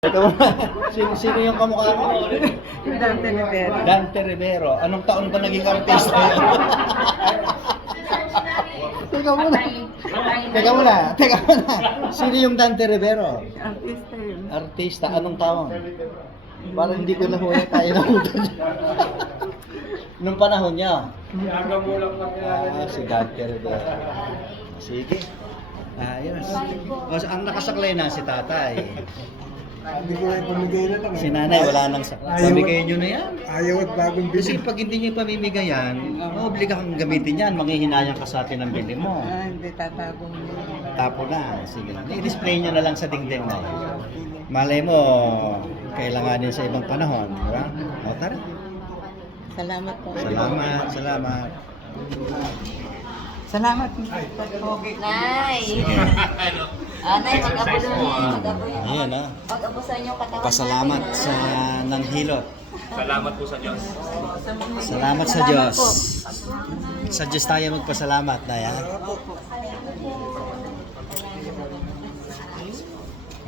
Ito sino yung kamukha mo? Dante Rivero. Dante Rivero. Anong taon ba naging artista yun? Teka muna. Teka muna. Teka muna. Sino yung Dante Rivero? Artista yun. Artista. Anong taon? Parang hindi ko nahuya tayo na nung panahon niya. Si Dante Rivero. Sige. Ayos. O, ang nakasaklay na si tatay. Hindi ko na pamigay na lang. Si nanay wala nang sakla. Pamigay nyo na yan. Ayaw at bagong Kasi bilhin. pag hindi nyo pamimigay yan, maobliga kang gamitin yan. Manghihinayang ka sa atin ng bili mo. Hindi tatapong yun. Tapo na. Sige. I-display nyo na lang sa dingding na yun. Malay mo, kailanganin sa ibang panahon. Diba? O, tara. Salamat po. Salamat. Salamat. Salamat. Pogi. Nay! Nay, mag-abulo niyo. Ayan ha. Mag-abusan yung katawan Pasalamat natin, sa nang hilot. Salamat po sa Diyos. Salamat sa Diyos. Sa Diyos tayo magpasalamat na yan.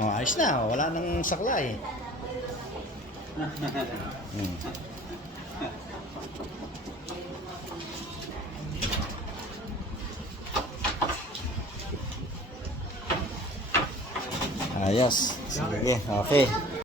Oh, ayos na. Wala nang sakla eh. Hmm. Ayos. Sige, okay.